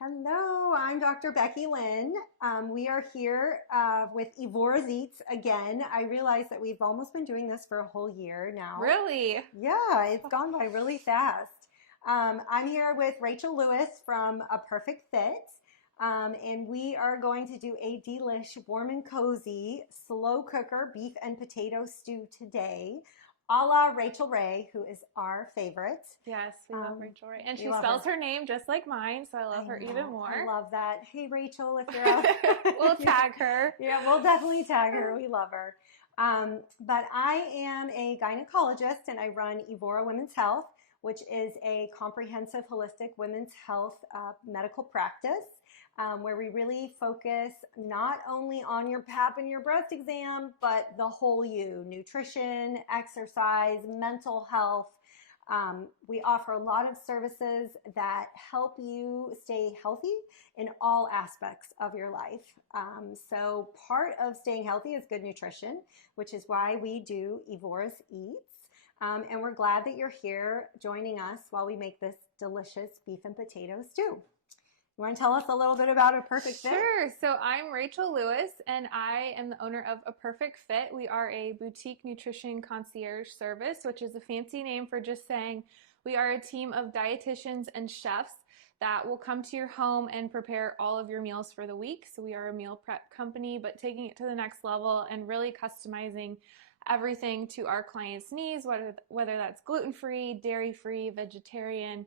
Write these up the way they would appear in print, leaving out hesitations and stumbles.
Hello, I'm Dr. Becky Lynn. We are here with Evora's Eats again. I realize that we've almost been doing this for a whole year now. Really? Yeah, it's gone by really fast. I'm here with Rachael Lewis from A Perfect Fit, and we are going to do a delish, warm and cozy, slow cooker beef and potato stew today, a la Rachael Ray, who is our favorite. Yes, we love Rachael Ray. And she love spells her. her name just like mine, so I love her even I more. love that. Hey, Rachael, if you're out. We'll tag her. Yeah, we'll definitely tag her. We love her. But I am a gynecologist and I run Evora Women's Health, which is a comprehensive holistic women's health medical practice where we really focus not only on your pap and your breast exam, but the whole you, nutrition, exercise, mental health. We offer a lot of services that help you stay healthy in all aspects of your life. So part of staying healthy is good nutrition, which is why we do Evora's Eats. And we're glad that you're here joining us while we make this delicious beef and potato stew. You want to tell us a little bit about A Perfect Fit? Sure. So I'm Rachael Lewis, and I am the owner of A Perfect Fit. We are a boutique nutrition concierge service, which is a fancy name for just saying we are a team of dietitians and chefs that will come to your home and prepare all of your meals for the week. So we are a meal prep company, but taking it to the next level and really customizing everything to our clients' needs, whether that's gluten-free, dairy-free, vegetarian.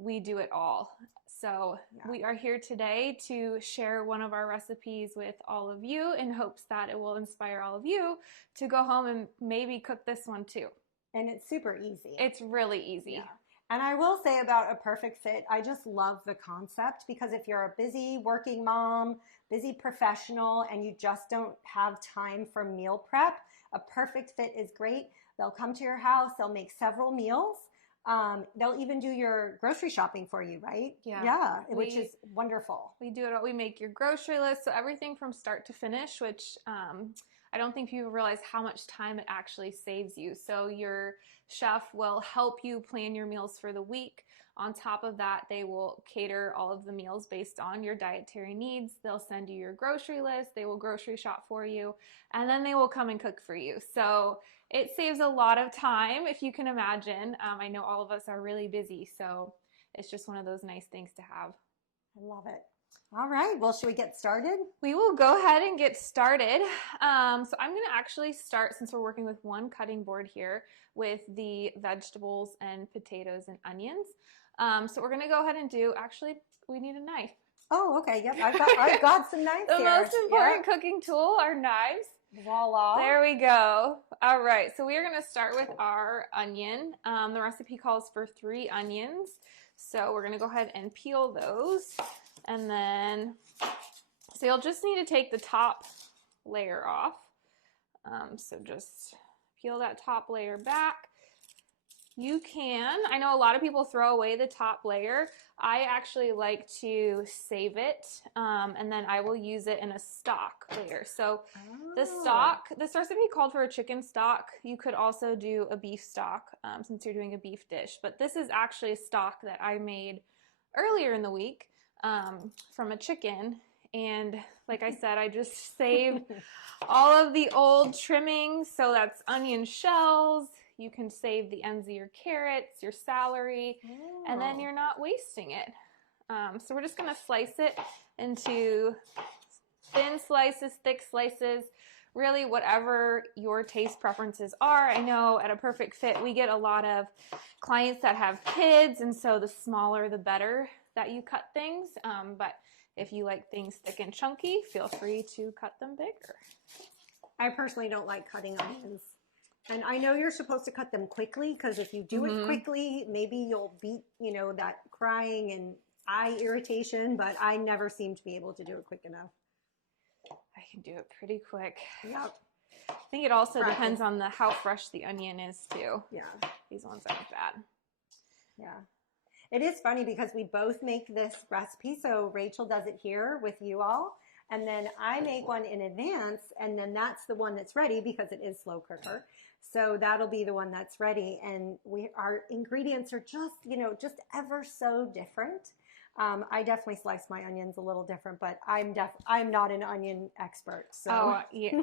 We do it all. So we are here today to share one of our recipes with all of you in hopes that it will inspire all of you to go home and maybe cook this one too. And it's super easy. It's really easy. Yeah. And I will say about A Perfect Fit, I just love the concept because if you're a busy working mom, busy professional, and you just don't have time for meal prep, A Perfect Fit is great. They'll come to your house, they'll make several meals. They'll even do your grocery shopping for you, right? Yeah. Which is wonderful. We do it all. We make your grocery list. So everything from start to finish, which I don't think people realize how much time it actually saves you. So your chef will help you plan your meals for the week. On top of that, they will cater all of the meals based on your dietary needs. They'll send you your grocery list. They will grocery shop for you, and then they will come and cook for you. So it saves a lot of time, if you can imagine. I know all of us are really busy, so it's just one of those nice things to have. I love it. All right. Well, should we get started? We will go ahead and get started. So I'm going to actually start, since we're working with one cutting board here, with the vegetables and potatoes and onions. So we're going to go ahead and actually, we need a knife. Oh, okay. Yep. I've got some knives The here. most important cooking tool are knives. Voila. There we go. All right. So we are going to start with our onion. The recipe calls for 3 onions. So we're going to go ahead and peel those. And then, so you'll just need to take the top layer off. So just peel that top layer back. You can, I know a lot of people throw away the top layer. I actually like to save it, and then I will use it in a stock layer. So the stock, this recipe called for a chicken stock. You could also do a beef stock since you're doing a beef dish, but this is actually a stock that I made earlier in the week from a chicken. And like I said, I just saved all of the old trimmings. So that's onion shells. You can save the ends of your carrots, your celery, and then you're not wasting it. So we're just going to slice it into thin slices, thick slices, really whatever your taste preferences are. I know at A Perfect Fit, we get a lot of clients that have kids, and so the smaller the better that you cut things. But if you like things thick and chunky, feel free to cut them bigger. I personally don't like cutting onions. And I know you're supposed to cut them quickly because if you do it quickly, maybe you'll beat, that crying and eye irritation, but I never seem to be able to do it quick enough. I can do it pretty quick. Yep. I think it also depends on how fresh the onion is too. Yeah. These ones aren't bad. Yeah. It is funny because we both make this recipe. So Rachael does it here with you all. And then I make one in advance, and then that's the one that's ready because it is slow cooker. So that'll be the one that's ready. And our ingredients are just, just ever so different. I definitely slice my onions a little different, but I'm not an onion expert. So yeah.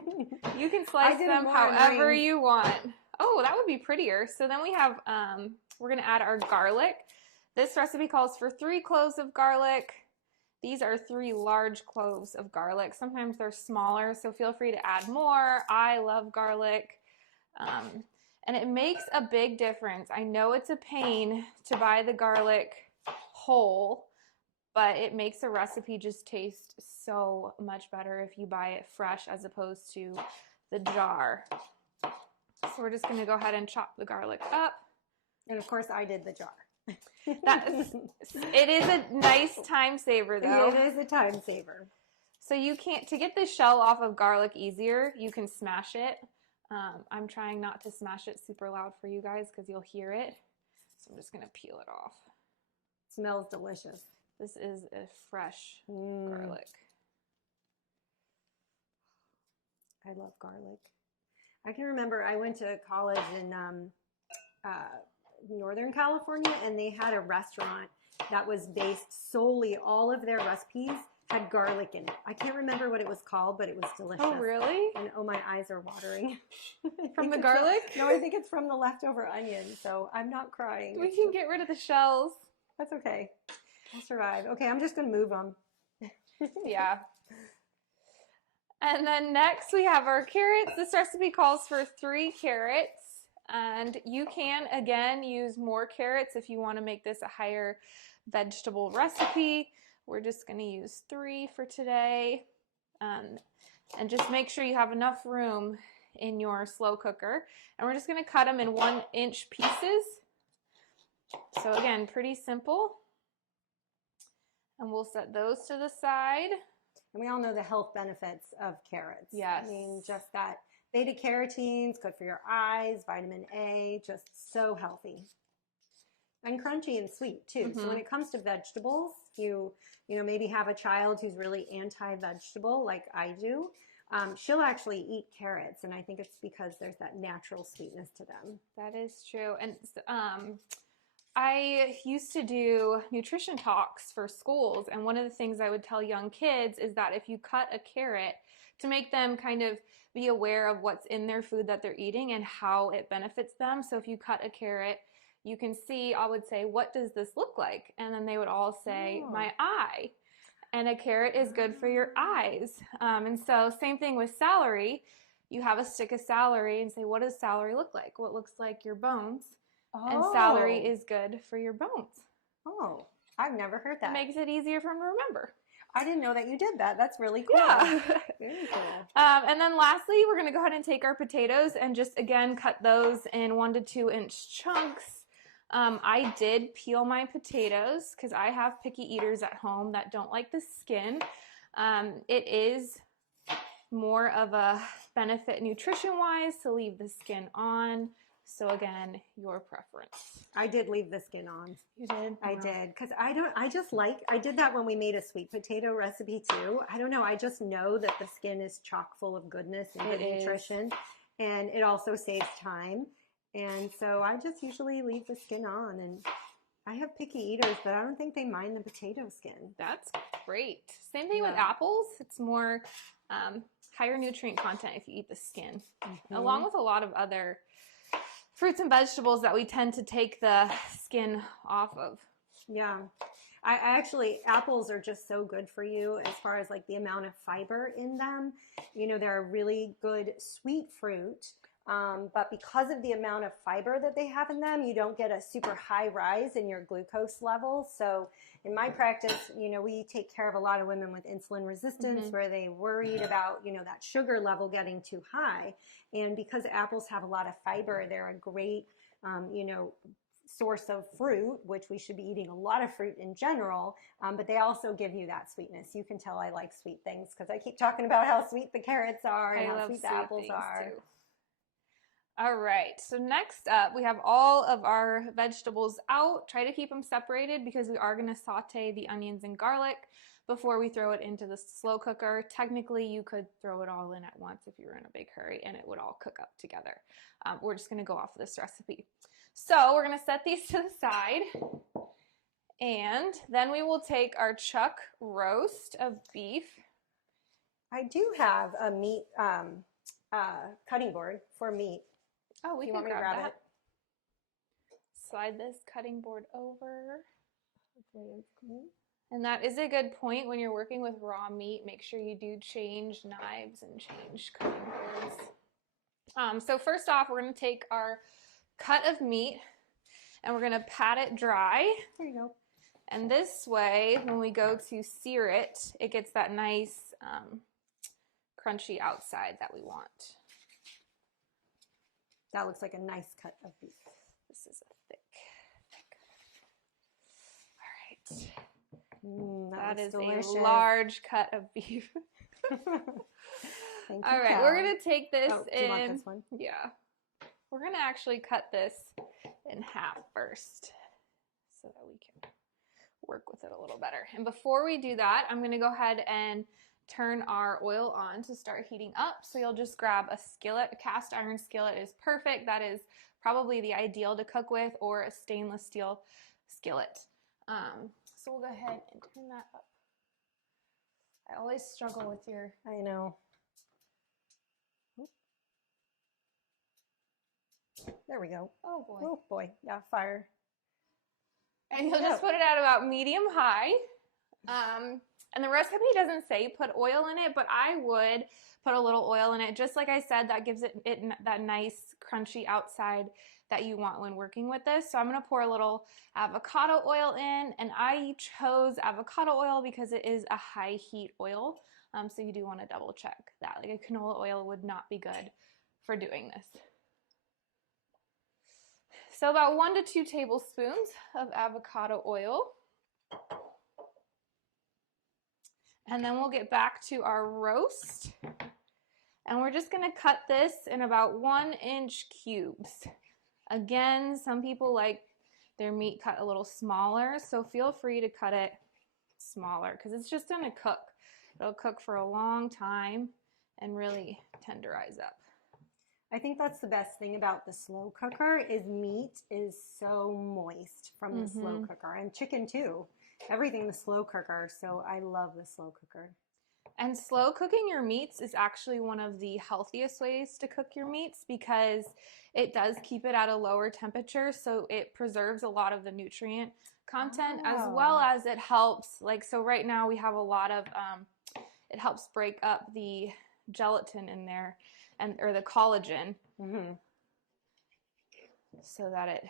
You can slice them however you want. Oh, that would be prettier. So then we have, we're going to add our garlic. This recipe calls for 3 cloves of garlic. These are 3 large cloves of garlic. Sometimes they're smaller, so feel free to add more. I love garlic. And it makes a big difference. I know it's a pain to buy the garlic whole, but it makes a recipe just taste so much better if you buy it fresh as opposed to the jar. So we're just going to go ahead and chop the garlic up. And of course, I did the jar. It is a nice time saver, though. It is a time saver. So you can't, to get the shell off of garlic easier, you can smash it. I'm trying not to smash it super loud for you guys because you'll hear it. So I'm just going to peel it off. Smells delicious. This is a fresh garlic. I love garlic. I can remember I went to college in Northern California, and they had a restaurant that was based solely, all of their recipes had garlic in it. I can't remember what it was called, but it was delicious. Oh, really? And oh, my eyes are watering. From the garlic? No, I think it's from the leftover onion, so I'm not crying. We can get rid of the shells. That's okay. I'll survive. Okay, I'm just going to move them. Yeah. And then next we have our carrots. This recipe calls for 3 carrots. And you can, again, use more carrots if you want to make this a higher vegetable recipe. We're just going to use 3 for today. And just make sure you have enough room in your slow cooker. And we're just going to cut them in 1-inch pieces. So again, pretty simple. And we'll set those to the side. And we all know the health benefits of carrots. Yes. I mean, just that beta carotenes, good for your eyes, vitamin A, just so healthy. And crunchy and sweet too. So when it comes to vegetables, you maybe have a child who's really anti-vegetable like I do. She'll actually eat carrots, and I think it's because there's that natural sweetness to them. That is true. And I used to do nutrition talks for schools, and one of the things I would tell young kids is that if you cut a carrot, to make them kind of be aware of what's in their food that they're eating and how it benefits them. So if you cut a carrot, you can see, I would say, what does this look like? And then they would all say, my eye. And a carrot is good for your eyes. And so same thing with celery. You have a stick of celery and say, what does celery look like? Well, it looks like your bones. And celery is good for your bones. Oh, I've never heard that. It makes it easier for them to remember. I didn't know that you did that. That's really cool. Yeah. Very cool. And then lastly, we're going to go ahead and take our potatoes and just, again, cut those in 1 to 2 inch chunks. I did peel my potatoes because I have picky eaters at home that don't like the skin. It is more of a benefit nutrition-wise to leave the skin on. So again, your preference. I did leave the skin on. You did? I did. Because I did that when we made a sweet potato recipe too. I don't know. I just know that the skin is chock full of goodness and good nutrition. And it also saves time. And so I just usually leave the skin on. And I have picky eaters, but I don't think they mind the potato skin. That's great. Same thing with apples. It's more higher nutrient content if you eat the skin, along with a lot of other fruits and vegetables that we tend to take the skin off of. Yeah. I actually, apples are just so good for you as far as like the amount of fiber in them. You know, they're a really good sweet fruit. But because of the amount of fiber that they have in them, you don't get a super high rise in your glucose levels. So in my practice, you know, we take care of a lot of women with insulin resistance where they worried about, you know, that sugar level getting too high. And because apples have a lot of fiber, they're a great, you know, source of fruit, which we should be eating a lot of fruit in general, but they also give you that sweetness. You can tell I like sweet things because I keep talking about how sweet the carrots are and how sweet the apples are. Too. All right, so next up we have all of our vegetables out. Try to keep them separated because we are going to saute the onions and garlic before we throw it into the slow cooker. Technically, you could throw it all in at once if you were in a big hurry and it would all cook up together. We're just going to go off of this recipe. So we're going to set these to the side. And then we will take our chuck roast of beef. I do have a meat cutting board for meat. Oh, we you can want me to grab grab that. it? Slide this cutting board over. And that is a good point when you're working with raw meat. Make sure you do change knives and change cutting boards. So first off, we're going to take our cut of meat and we're going to pat it dry. There you go. And this way, when we go to sear it, it gets that nice crunchy outside that we want. That looks like a nice cut of beef. This is a thick. All right. That is delicious. a large cut of beef. Thank you, All right, Cal. we're going to take this do you want this one? Yeah. We're going to actually cut this in half first so that we can work with it a little better. And before we do that, I'm going to go ahead and turn our oil on to start heating up. So you'll just grab a skillet. A cast iron skillet is perfect. That is probably the ideal to cook with, or a stainless steel skillet. So we'll go ahead and turn that up. I always struggle with your... I know. There we go. Oh boy. Oh boy. Yeah, fire. And you'll just put it at about medium high. And the recipe doesn't say put oil in it, but I would put a little oil in it. Just like I said, that gives it that nice crunchy outside that you want when working with this. So I'm going to pour a little avocado oil in, and I chose avocado oil because it is a high heat oil. So you do want to double check that. Like a canola oil would not be good for doing this. So about 1 to 2 tablespoons of avocado oil. And then we'll get back to our roast. And we're just going to cut this in about 1-inch cubes. Again, some people like their meat cut a little smaller, so feel free to cut it smaller because it's just going to cook. It'll cook for a long time and really tenderize up. I think that's the best thing about the slow cooker is meat is so moist from the slow cooker, and chicken too. Everything the slow cooker, so I love the slow cooker. And slow cooking your meats is actually one of the healthiest ways to cook your meats because it does keep it at a lower temperature, so it preserves a lot of the nutrient content as well as it helps, like, so right now we have a lot of, it helps break up the gelatin in there or the collagen so that it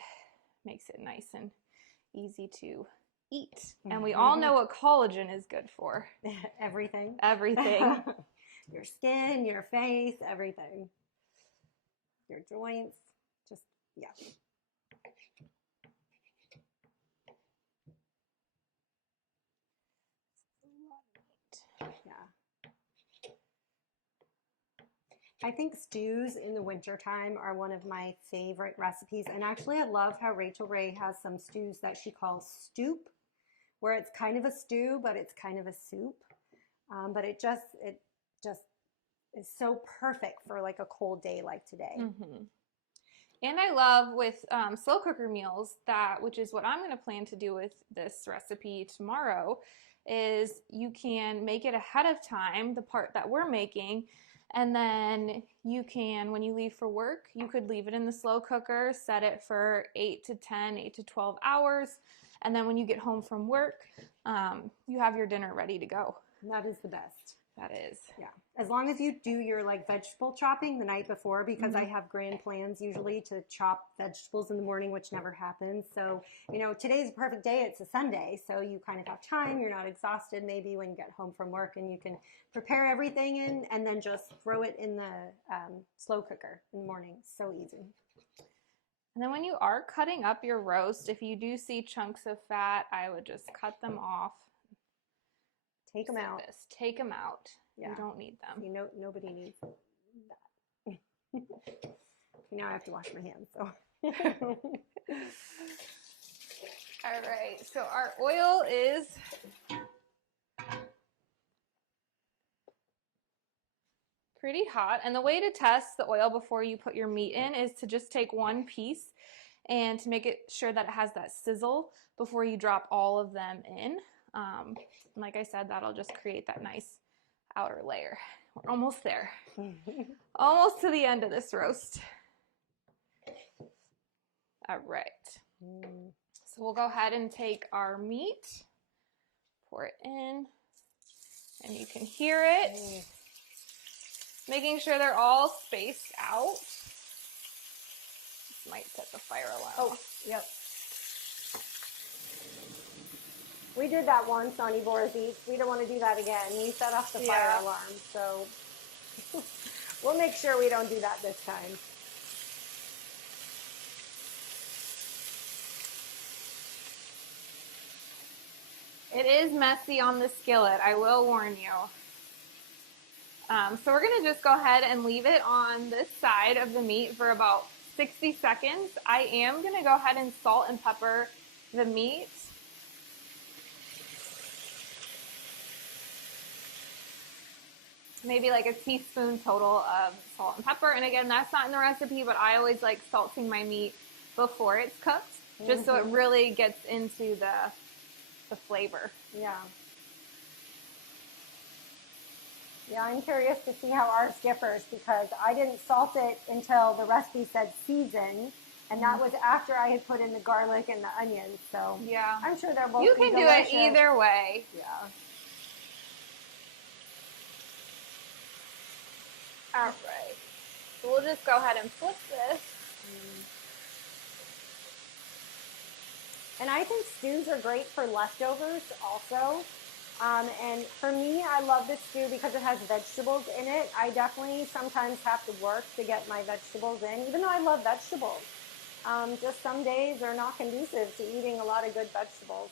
makes it nice and easy to eat. And we all know what collagen is good for. Everything. Everything. Your skin, your face, everything. Your joints, just, yeah. Yeah. I think stews in the wintertime are one of my favorite recipes. And actually, I love how Rachael Ray has some stews that she calls stoop, where it's kind of a stew, but it's kind of a soup. But it just is so perfect for like a cold day like today. And I love with slow cooker meals which is what I'm going to plan to do with this recipe tomorrow, is you can make it ahead of time, the part that we're making, and then you can, when you leave for work, you could leave it in the slow cooker, set it for 8 to 12 hours, and then when you get home from work, you have your dinner ready to go. That is the best. That is. Yeah. As long as you do your like vegetable chopping the night before, because I have grand plans usually to chop vegetables in the morning, which never happens. So, you know, today's a perfect day. It's a Sunday. So you kind of have time. You're not exhausted maybe when you get home from work, and you can prepare everything and then just throw it in the slow cooker in the morning. So easy. And then when you are cutting up your roast, if you do see chunks of fat, I would just cut them off. Take them out. Take them out. Yeah. You don't need them. You know, nobody needs that. Now I have to wash my hands. So. All right. So our oil is pretty hot. And the way to test the oil before you put your meat in is to just take one piece and to make it sure that it has that sizzle before you drop all of them in. Like I said, that'll just create that nice outer layer. We're almost there. Almost to the end of this roast. All right. So we'll go ahead and take our meat, pour it in, and you can hear it. Making sure they're all spaced out. This might set the fire alarm. Oh, yep. We did that once on Evora's Eats. We don't want to do that again. We set off the fire alarm, so we'll make sure we don't do that this time. It is messy on the skillet, I will warn you. So we're going to just go ahead and leave it on this side of the meat for about 60 seconds. I am going to go ahead and salt and pepper the meat. Maybe like a teaspoon total of salt and pepper. And again, that's not in the recipe, but I always like salting my meat before it's cooked, just so it really gets into the flavor. Yeah. Yeah, I'm curious to see how ours differs because I didn't salt it until the recipe said season, and that was after I had put in the garlic and the onions. So yeah, I'm sure they're both. You can do delicious. it either way. Yeah. All right. So we'll just go ahead and flip this. And I think stews are great for leftovers also. And for me, I love this stew because it has vegetables in it. I definitely sometimes have to work to get my vegetables in, even though I love vegetables. Just some days are not conducive to eating a lot of good vegetables.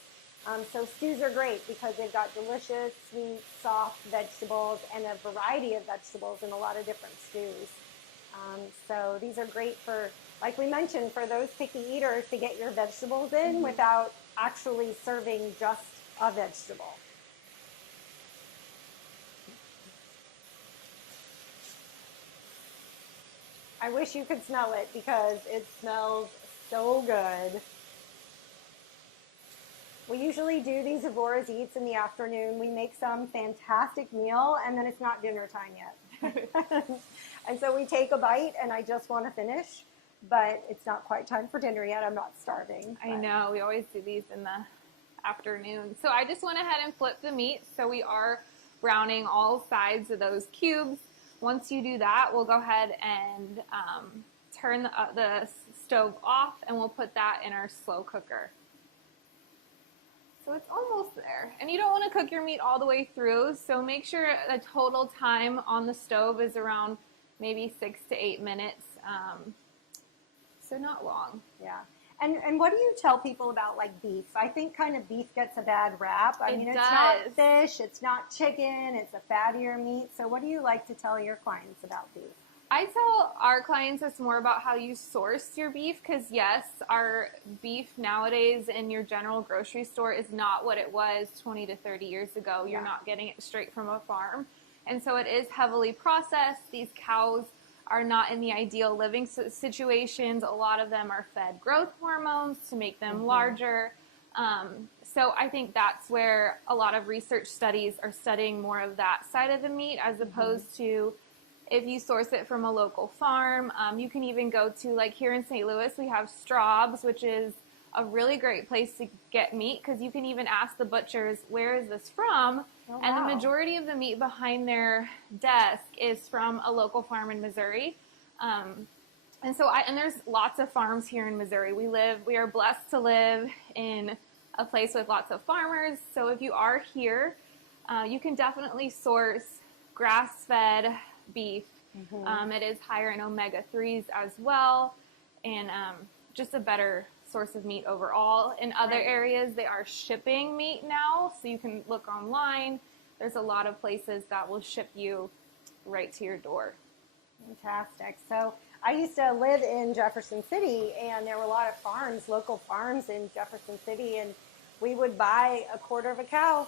So stews are great because they've got delicious, sweet, soft vegetables and a variety of vegetables in a lot of different stews. So these are great for, like we mentioned, for those picky eaters to get your vegetables in without actually serving just a vegetable. I wish you could smell it because it smells so good. We usually do these Evora's Eats in the afternoon. We make some fantastic meal and then it's not dinner time yet. And so we take a bite and I just want to finish, but it's not quite time for dinner yet. I'm not starving. I know, we always do these in the afternoon. So I just went ahead and flipped the meat. So we are browning all sides of those cubes. Once you do that, we'll go ahead and turn the stove off and we'll put that in our slow cooker. So it's almost there. And you don't want to cook your meat all the way through, so make sure the total time on the stove is around maybe 6 to 8 minutes. So not long. Yeah. And what do you tell people about like beef? I think kind of beef gets a bad rap. I mean, it's not fish, it's not chicken, it's a fattier meat. So what do you like to tell your clients about beef? I tell our clients it's more about how you source your beef because, yes, our beef nowadays in your general grocery store is not what it was 20 to 30 years ago. You're not getting it straight from a farm. And so it is heavily processed. These cows are not in the ideal living situations. A lot of them are fed growth hormones to make them larger. So I think that's where a lot of research studies are studying more of that side of the meat as opposed to if you source it from a local farm. You can even go to, like here in St. Louis, we have Straub's, which is a really great place to get meat because you can even ask the butchers, where is this from? Oh, wow. And the majority of the meat behind their desk is from a local farm in Missouri. And there's lots of farms here in Missouri. We are blessed to live in a place with lots of farmers. So if you are here, you can definitely source grass-fed beef. It is higher in omega-3s as well, and just a better source of meat overall. In other areas, they are shipping meat now, so you can look online. There's a lot of places that will ship you right to your door. Fantastic. So I used to live in Jefferson City, and there were a lot of farms, local farms in Jefferson City, and we would buy a quarter of a cow.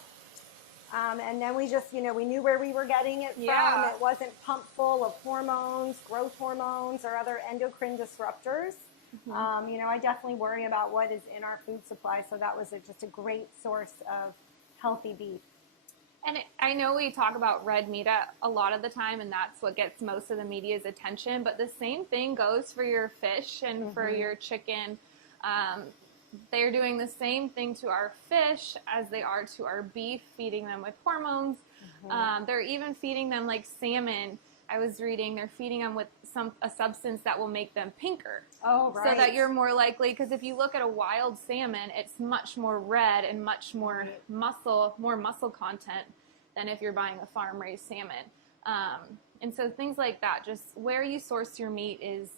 And then we just, we knew where we were getting it from. It wasn't pumped full of hormones, growth hormones, or other endocrine disruptors. You know, I definitely worry about what is in our food supply, so that was just a great source of healthy beef. And I know we talk about red meat a lot of the time, and that's what gets most of the media's attention, but the same thing goes for your fish and for your chicken. They're doing the same thing to our fish as they are to our beef, feeding them with hormones. They're even feeding them like salmon. I was reading they're feeding them with a substance that will make them pinker. Oh, right. So that you're more likely, because if you look at a wild salmon, it's much more red and much more muscle content than if you're buying a farm-raised salmon. And so things like that, just where you source your meat is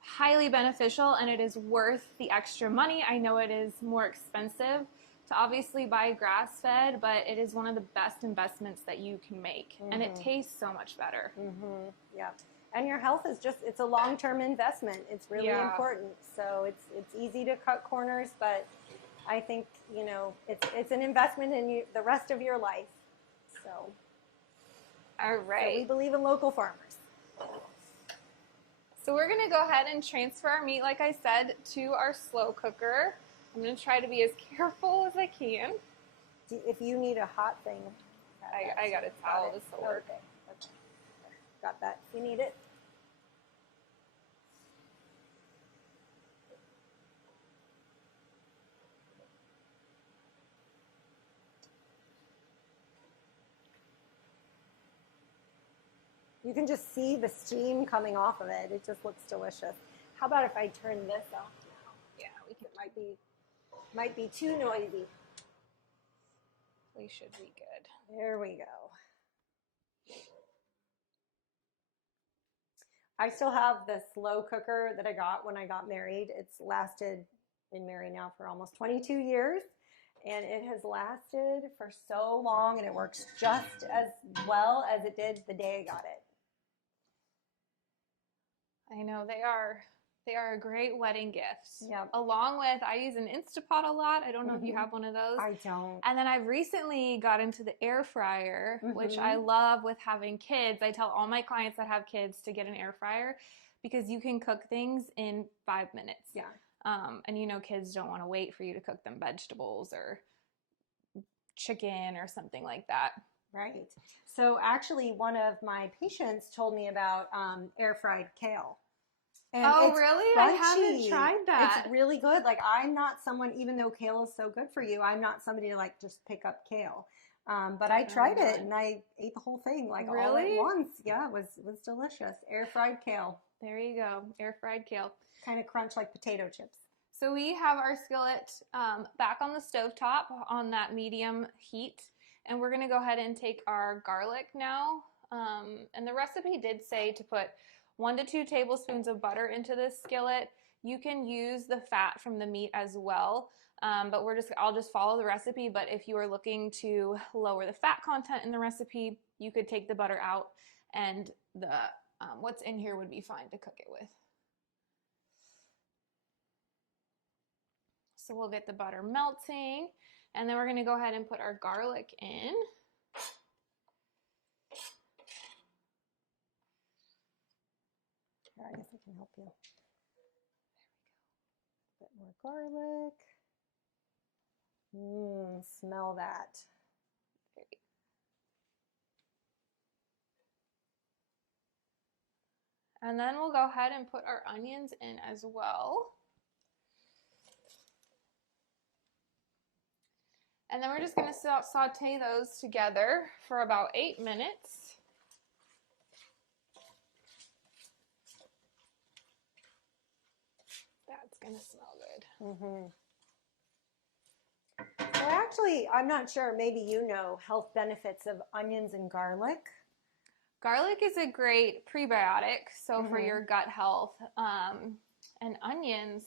highly beneficial, and it is worth the extra money. I know it is more expensive to obviously buy grass-fed, but it is one of the best investments that you can make, and it tastes so much better. Yeah, and your health is it's a long-term investment. It's really important. So it's easy to cut corners, but I think, you know, it's an investment in the rest of your life. So, all right. So we believe in local farmers. So we're gonna go ahead and transfer our meat, like I said, to our slow cooker. I'm going to try to be as careful as I can. If you need a hot thing. I got a towel. This will work. Okay. Got that. If you need it. You can just see the steam coming off of it. It just looks delicious. How about if I turn this off now? Yeah, we can. Might be too noisy. We should be good. There we go. I still have the slow cooker that I got when I got married. It's been married now for almost 22 years, and it has lasted for so long, and it works just as well as it did the day I got it. I know they are a great wedding gift. Yep. Along with, I use an Instapot a lot. I don't know if you have one of those. I don't. And then I've recently got into the air fryer, which I love with having kids. I tell all my clients that have kids to get an air fryer because you can cook things in 5 minutes. Yeah. And you know, kids don't want to wait for you to cook them vegetables or chicken or something like that. Right. So actually, one of my patients told me about air fried kale. And really? I haven't tried that. It's really good. Like, I'm not someone, even though kale is so good for you, I'm not somebody to like just pick up kale. But I tried it and I ate the whole thing like all at once. Yeah, it was delicious. Air fried kale. There you go. Air fried kale. Kind of crunch like potato chips. So we have our skillet back on the stovetop on that medium heat. And we're going to go ahead and take our garlic now. And the recipe did say to put 1 to 2 tablespoons of butter into this skillet. You can use the fat from the meat as well, but I'll just follow the recipe. But if you are looking to lower the fat content in the recipe, you could take the butter out, and the what's in here would be fine to cook it with. So we'll get the butter melting, and then we're going to go ahead and put our garlic in. I guess I can help you. There we go. A bit more garlic. Smell that. And then we'll go ahead and put our onions in as well. And then we're just going to saute those together for about 8 minutes. That's going to smell good. So actually, I'm not sure, maybe you know health benefits of onions and garlic. Garlic is a great prebiotic, so for your gut health. And onions,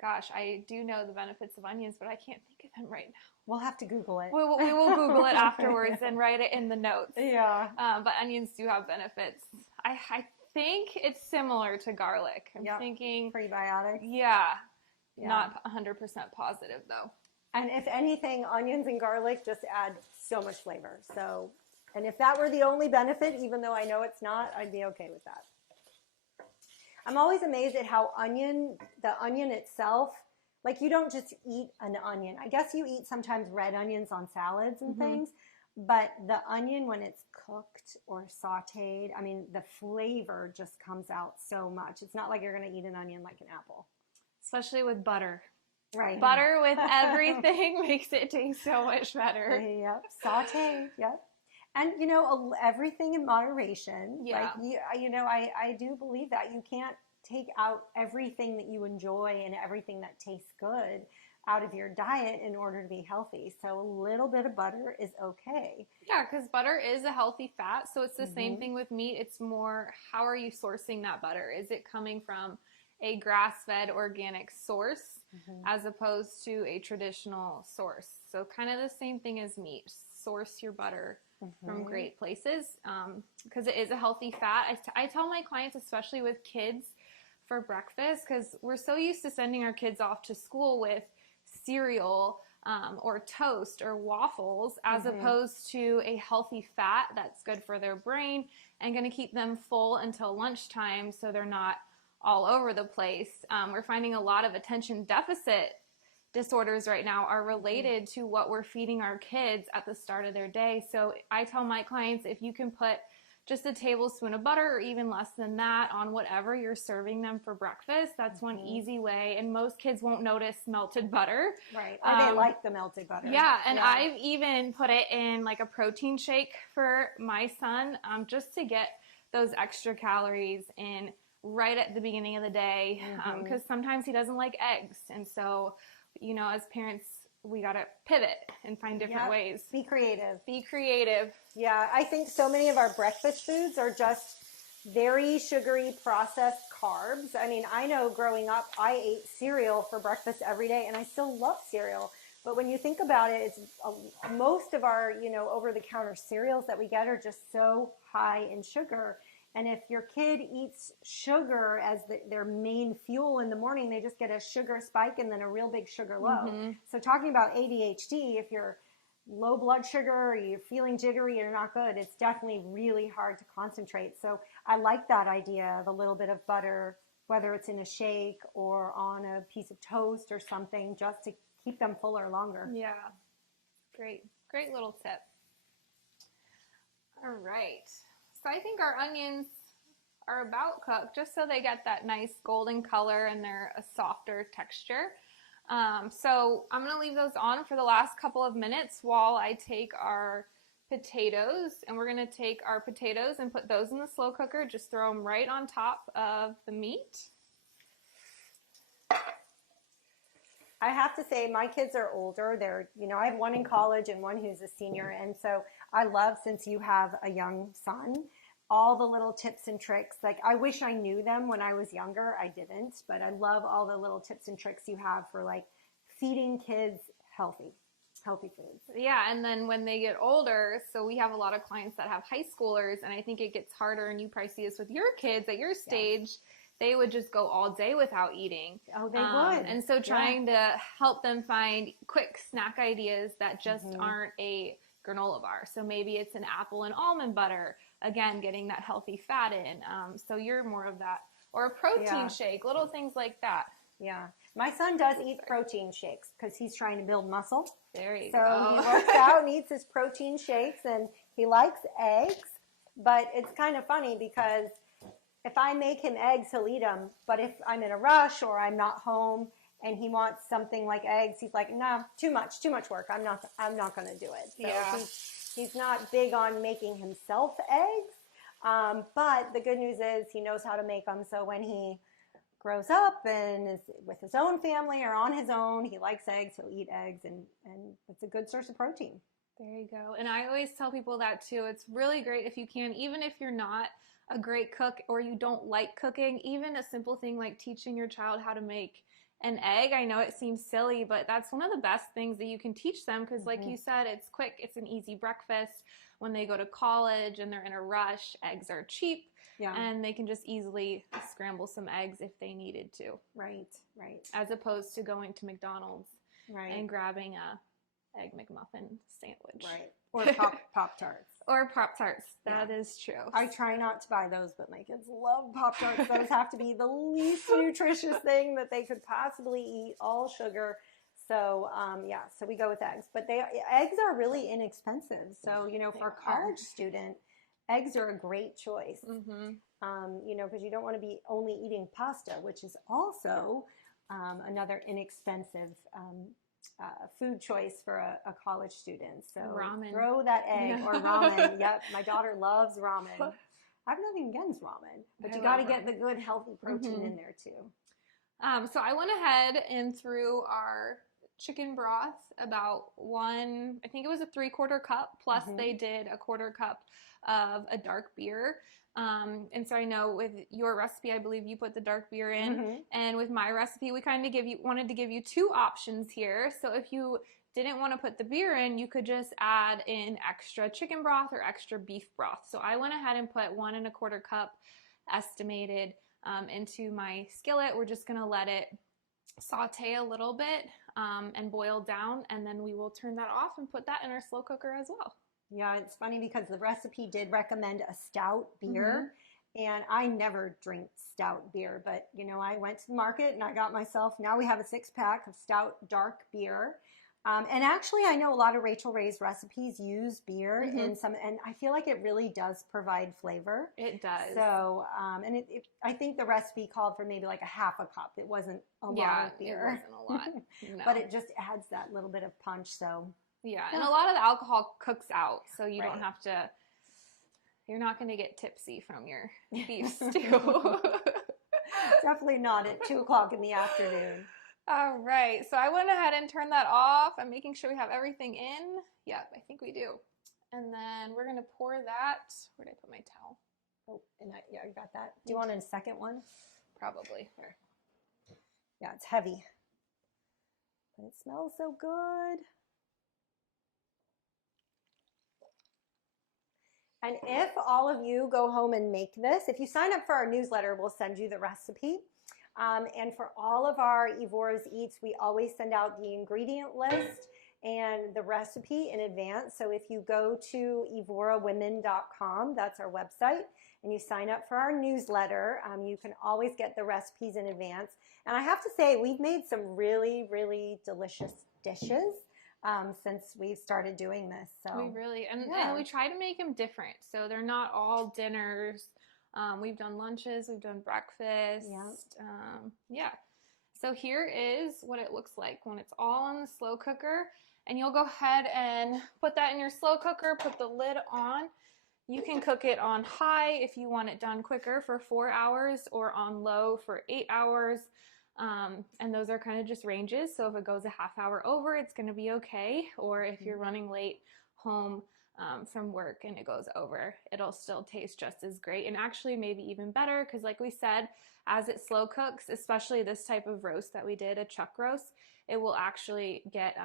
gosh, I do know the benefits of onions, but I can't think of them right now. We'll have to Google it. We will Google it afterwards and write it in the notes. Yeah. But onions do have benefits. I think it's similar to garlic. I'm thinking prebiotic. Yeah. Not 100% positive though. And if anything, onions and garlic just add so much flavor. So, and if that were the only benefit, even though I know it's not, I'd be okay with that. I'm always amazed at how the onion itself, like you don't just eat an onion. I guess you eat sometimes red onions on salads and things, but the onion when it's cooked or sauteed, I mean, the flavor just comes out so much. It's not like you're going to eat an onion like an apple. Especially with butter. Right. Butter with everything makes it taste so much better. Yep. Sauteed. Yep. And, you know, everything in moderation. Yeah. Like, you know, I do believe that you can't take out everything that you enjoy and everything that tastes good out of your diet in order to be healthy. So a little bit of butter is okay. Yeah, because butter is a healthy fat. So it's the same thing with meat. It's more, how are you sourcing that butter? Is it coming from a grass-fed organic source as opposed to a traditional source? So kind of the same thing as meat. Source your butter from great places because it is a healthy fat. I tell my clients, especially with kids, for breakfast, because we're so used to sending our kids off to school with cereal or toast or waffles as opposed to a healthy fat that's good for their brain and going to keep them full until lunchtime so they're not all over the place. We're finding a lot of attention deficit disorders right now are related to what we're feeding our kids at the start of their day. So I tell my clients, if you can put just a tablespoon of butter or even less than that on whatever you're serving them for breakfast, that's one easy way. And most kids won't notice melted butter. Right. Or they like the melted butter. Yeah. And I've even put it in like a protein shake for my son just to get those extra calories in right at the beginning of the day because sometimes he doesn't like eggs. And so, you know, as parents, we got to pivot and find different ways. Be creative. Be creative. Yeah, I think so many of our breakfast foods are just very sugary processed carbs. I mean, I know growing up, I ate cereal for breakfast every day, and I still love cereal. But when you think about it, it's most of our, you know, over-the-counter cereals that we get are just so high in sugar. And if your kid eats sugar as their main fuel in the morning, they just get a sugar spike and then a real big sugar low. So talking about ADHD, if you're low blood sugar or you're feeling jittery, you're not good, it's definitely really hard to concentrate. So I like that idea of a little bit of butter, whether it's in a shake or on a piece of toast or something, just to keep them fuller longer. Yeah. Great little tip. All right. So I think our onions are about cooked, just so they get that nice golden color and they're a softer texture. So I'm going to leave those on for the last couple of minutes while I take our potatoes, and we're going to take our potatoes and put those in the slow cooker. Just throw them right on top of the meat. I have to say, my kids are older. They're, you know, I have one in college and one who's a senior. And so I love, since you have a young son, all the little tips and tricks. Like, I wish I knew them when I was younger. I didn't, but I love all the little tips and tricks you have for like feeding kids healthy foods. Yeah, and then when they get older, so we have a lot of clients that have high schoolers, and I think it gets harder, and you probably see this with your kids at your stage. They would just go all day without eating. Oh, they would. And so trying to help them find quick snack ideas that just aren't a granola bar. So maybe it's an apple and almond butter. Again, getting that healthy fat in. So you're more of that. Or a protein shake, little things like that. Yeah. My son does eat protein shakes because he's trying to build muscle. There you go. go. So he works out and eats his protein shakes, and he likes eggs. But it's kind of funny because if I make him eggs, he'll eat them. But if I'm in a rush or I'm not home and he wants something like eggs, he's like, no, too much work. I'm not going to do it. So he's not big on making himself eggs. But the good news is he knows how to make them. So when he grows up and is with his own family or on his own, he likes eggs, he'll eat eggs, and it's a good source of protein. There you go. And I always tell people that too. It's really great if you can, even if you're not a great cook or you don't like cooking, even a simple thing like teaching your child how to make an egg. I know it seems silly, but that's one of the best things that you can teach them because like you said, it's quick, it's an easy breakfast. When they go to college and they're in a rush, eggs are cheap and they can just easily scramble some eggs if they needed to. Right. As opposed to going to McDonald's and grabbing a Egg McMuffin sandwich. Right. Or Pop-Tarts. Or Pop-Tarts. That Yeah. is true. I try not to buy those, but my kids love Pop-Tarts. Those have to be the least nutritious thing that they could possibly eat, all sugar. So, yeah, so we go with eggs. But eggs are really inexpensive. So, for a college student, eggs are a great choice. Because you don't want to be only eating pasta, which is also another inexpensive food choice for a college student. So ramen. Throw that egg or ramen. Yep, my daughter loves ramen. I have nothing against ramen, but you got to get the good healthy protein in there too. So I went ahead and threw our chicken broth about I think it was a 3/4 cup, plus they did a 1/4 cup of a dark beer. And so I know with your recipe, I believe you put the dark beer in, and with my recipe, we kind of wanted to give you two options here. So if you didn't want to put the beer in, you could just add in extra chicken broth or extra beef broth. So I went ahead and put 1 1/4 cup estimated into my skillet. We're just going to let it saute a little bit and boil down, and then we will turn that off and put that in our slow cooker as well. Yeah, it's funny because the recipe did recommend a stout beer, and I never drink stout beer, but I went to the market and I got myself, now we have a 6-pack of stout dark beer. And actually I know a lot of Rachael Ray's recipes use beer in some, and I feel like it really does provide flavor. It does. So, and I think the recipe called for maybe like a 1/2 cup. It wasn't a lot of beer. It wasn't a lot. No. But it just adds that little bit of punch, so. Yeah, and a lot of the alcohol cooks out, so you don't have to, you're not going to get tipsy from your beef stew. Definitely not at 2 o'clock in the afternoon. All right, so I went ahead and turned that off. I'm making sure we have everything in. Yep, I think we do. And then we're going to pour that. Where did I put my towel? Oh, and yeah, I got that. Do you want a second one? Probably. There. Yeah, it's heavy. But it smells so good. And if all of you go home and make this, if you sign up for our newsletter, we'll send you the recipe. And for all of our Evora's Eats, we always send out the ingredient list and the recipe in advance. So if you go to evorawomen.com, that's our website, and you sign up for our newsletter, you can always get the recipes in advance. And I have to say, we've made some really, really delicious dishes since we started doing this. So we really, and we try to make them different. So they're not all dinners. We've done lunches, we've done breakfast. Yeah. So here is what it looks like when it's all in the slow cooker. And you'll go ahead and put that in your slow cooker, put the lid on. You can cook it on high if you want it done quicker for 4 hours, or on low for 8 hours. And those are kind of just ranges. So if it goes a 1/2 hour over, it's going to be okay. Or if you're running late home from work and it goes over, it'll still taste just as great, and actually maybe even better, because like we said, as it slow cooks, especially this type of roast that we did, a chuck roast, it will actually get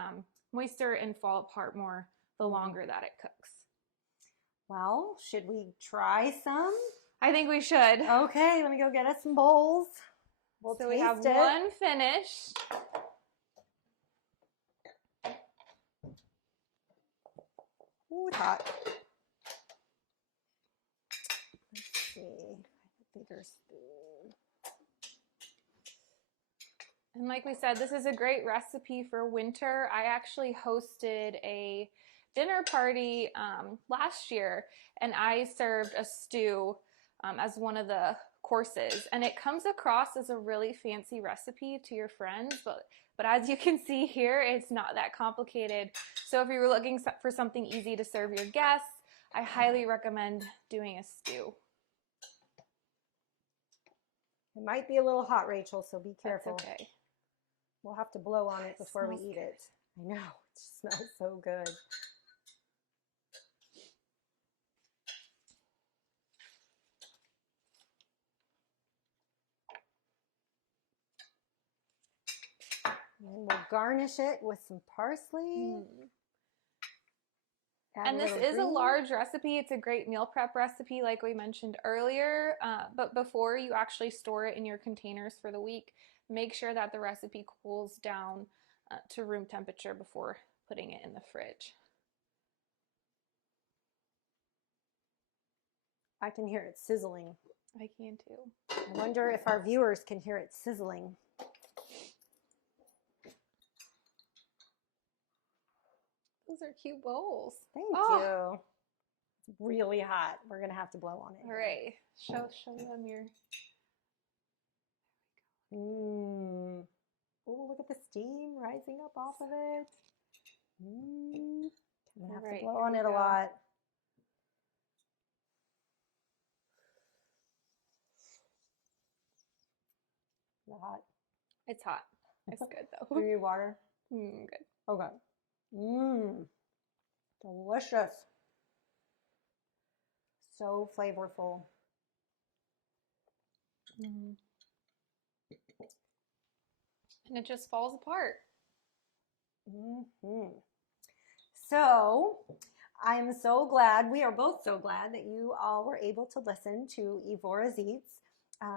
moister and fall apart more the longer that it cooks. Well, should we try some? I think we should. Okay, let me go get us some bowls. So we have one finished. Ooh, it's hot. Let's see. A bigger spoon. And like we said, this is a great recipe for winter. I actually hosted a dinner party last year, and I served a stew as one of the courses, and it comes across as a really fancy recipe to your friends, but as you can see here, it's not that complicated. So if you were looking for something easy to serve your guests, I highly recommend doing a stew. It might be a little hot, Rachel, so be careful. That's okay. We'll have to blow on it before we eat it. I know, it smells so good. And we'll garnish it with some parsley. And this is a large recipe. It's a great meal prep recipe like we mentioned earlier, but before you actually store it in your containers for the week, make sure that the recipe cools down to room temperature before putting it in the fridge. I can hear it sizzling. I can too. I wonder if our viewers can hear it sizzling. Those are cute bowls. Thank you. It's really hot. We're going to have to blow on it. All right. Show them your... Mmm. Oh, look at the steam rising up off of it. Mmm. Gonna have to blow on it a lot. Is it hot? It's hot. It's good though. Do you need water? Good. Okay. Mmm. Delicious. So flavorful. And it just falls apart. So I'm so glad, we are both so glad that you all were able to listen to Evora's Eats.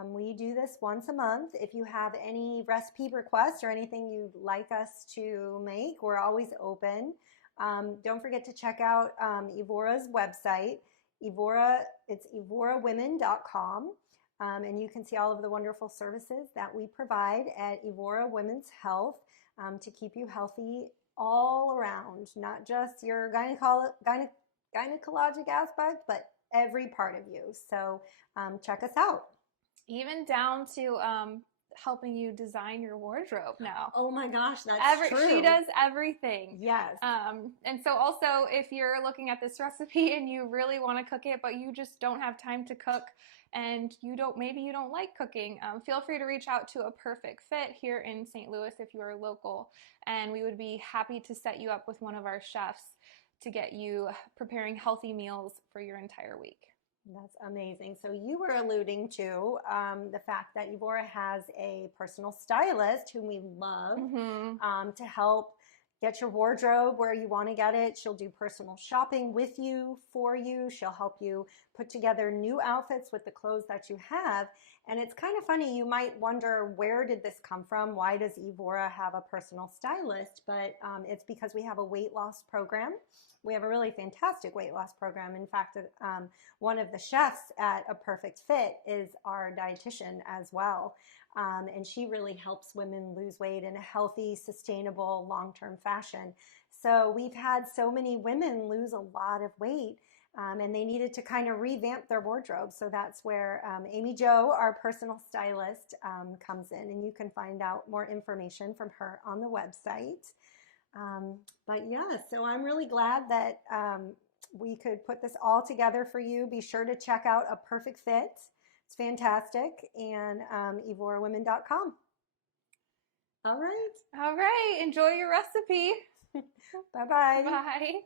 We do this once a month. If you have any recipe requests or anything you'd like us to make, we're always open. Don't forget to check out Evora's website. Evora, it's evorawomen.com. And you can see all of the wonderful services that we provide at Evora Women's Health to keep you healthy all around, not just your gynecologic aspect, but every part of you. So check us out. Even down to helping you design your wardrobe now. Oh my gosh, that's true. She does everything. Yes. And so also if you're looking at this recipe and you really want to cook it, but you just don't have time to cook and maybe you don't like cooking, feel free to reach out to A Perfect Fit here in St. Louis if you are local, and we would be happy to set you up with one of our chefs to get you preparing healthy meals for your entire week. That's amazing. So you were alluding to the fact that Evora has a personal stylist whom we love to help get your wardrobe where you want to get it. She'll do personal shopping with you, for you. She'll help you put together new outfits with the clothes that you have. And it's kind of funny. You might wonder, where did this come from? Why does Evora have a personal stylist? But it's because we have a weight loss program. We have a really fantastic weight loss program. In fact, one of the chefs at A Perfect Fit is our dietitian as well. And she really helps women lose weight in a healthy, sustainable, long-term fashion. So we've had so many women lose a lot of weight, and they needed to kind of revamp their wardrobe. So that's where Amy Jo, our personal stylist, comes in, and you can find out more information from her on the website. But yeah, so I'm really glad that we could put this all together for you. Be sure to check out A Perfect Fit. It's fantastic. And evorawomen.com. All right. All right. Enjoy your recipe. Bye-bye. Bye.